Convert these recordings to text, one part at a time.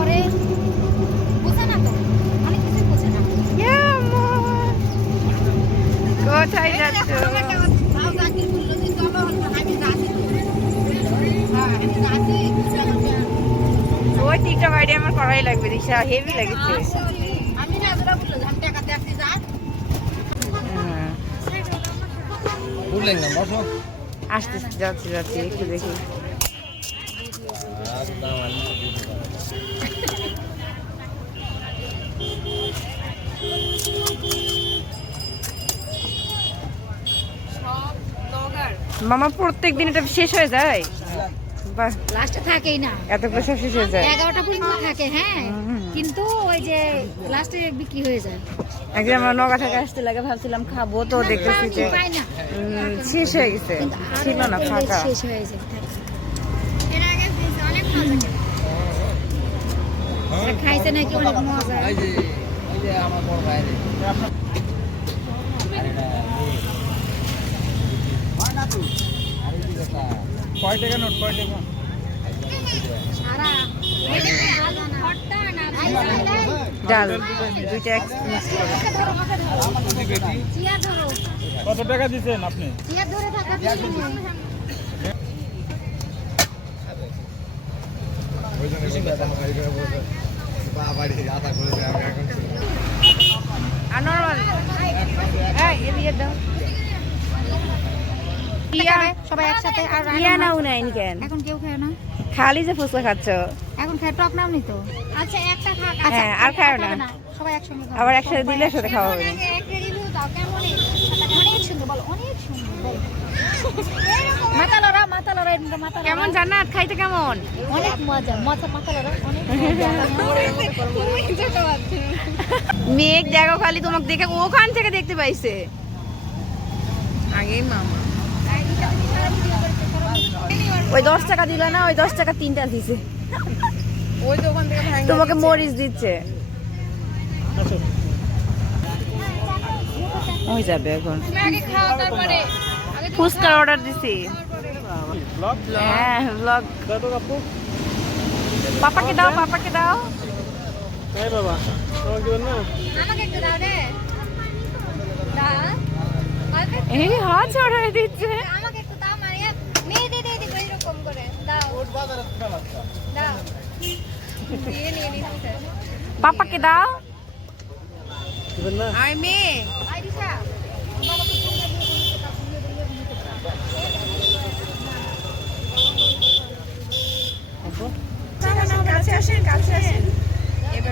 করে বোঝে না তো? অনেক কিছু বোঝে না। কোথায় যাচ্ছ? ওই টিকটক আইডি আমার করাই লাগবে দিশা। হেভি লাগছে। আমি না ওরা বলল আমি টাকা দেখতে যা। হ্যাঁ। না বসো। আসতে যাচ্ছি যাচ্ছি একটু দেখি। মামা প্রত্যেক দিন এটা শেষ হয়ে যায়? বাহ। লাস্টে থাকেই না। সব শেষ হয়ে যায়। এগারোটা পর্যন্ত থাকে হ্যাঁ। কিন্তু ওই যে লাস্টে বিক্রি হয়ে যায়। একদিন আমরা নগা থেকে আসতে লাগে ভাবছিলাম খাব তো দেখতেছি যে না। শেষ হয়ে গেছে। ছিল না ফাঁকা। শেষ হয়ে যায় এর আগে অনেক ভালো খাইছে নাকি অনেক মজা। কয় টাকা নোট কয় টাকা সারা আলু ভর্তা না ডাল দুইটা এক mix করে। ওকে ধরো ওকে ধরো চিয়া ধরো কত টাকা দিচ্ছেন আপনি চিয়া ধরে থাকা দিয়ে আর সবাই একসাথে আর ইয়া নাও নাইনি কেন এখন কেউ খায় না। খালি যে ফুচকা খাচ্ছ। এখন খায় টক নাও নি তো। আচ্ছা একটা খা হ্যাঁ, আর খাও না। সবাই একসঙ্গে খাও আবার একসাথে দিলে সাথে খাওয়া হবে। একটা রিভিউ দাও কেমন অনেক সুন্দর বলো অনেক সুন্দর মাথা লড়া মাথা লড়া মাথা কেমন জান্নাত? খাইতে কেমন? অনেক মজা মজা মাথা লড়া অনেক মেঘ দেখো খালি তোমাকে দেখে ওখান থেকে দেখতে পাইছে। আগে মামা। ওই দশ টাকা দিল না ওই দশ টাকা তিনটা দিছে। ওই দোকান থেকে তোমাকে মরিচ দিচ্ছে। ওই যাবে এখন আগে ফুচকার অর্ডার দিছি। হ্যাঁ ব্লগ পাপাকে দাও পাপাকে দাও। এই বাবা আমাকে একটু দাও রে। এই হাত অর্ডার দিচ্ছে।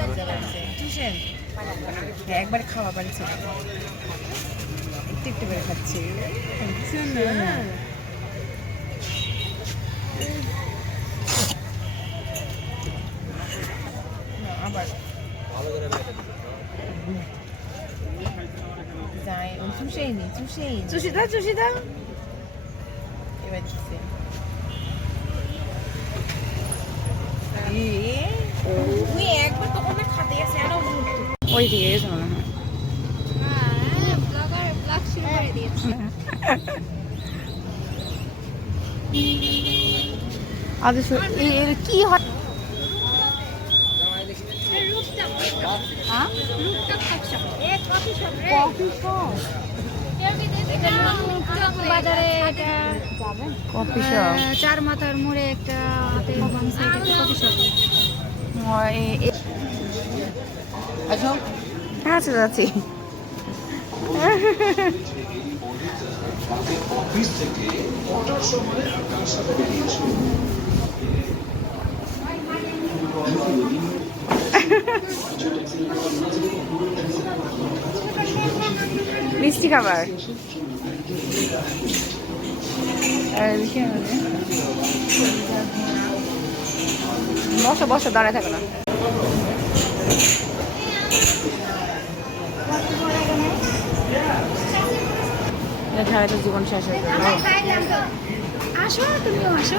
বুঝতে পারছে টিউশন হ্যাঁ একবারে খাওয়া পারছে একটু একটু করে খাচ্ছি। আবার নি চুষেই চুষি দাও চুষি দাও এবার দিচ্ছে একবার তো ওখানে খাতে গেছে আরও ওই দিকে গেছে মনে হয় কি হয় হ্যাঁ কফি শপ এটা রূপটপ বাজারে কফি শপ চার মাথার মোড়ে একটা হাতে বাম সাইডে কফি শপ আচ্ছা আচ্ছা যাচ্ছি আর এদিকে আমাদের- বসো বসো দাঁড়ায় থাকো না। তো জীবন শেষ হয়ে যাবে আসো তুমিও আসো।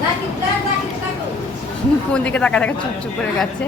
কোন দিকে তাকা তাকা চুপ চুপ করে গেছে।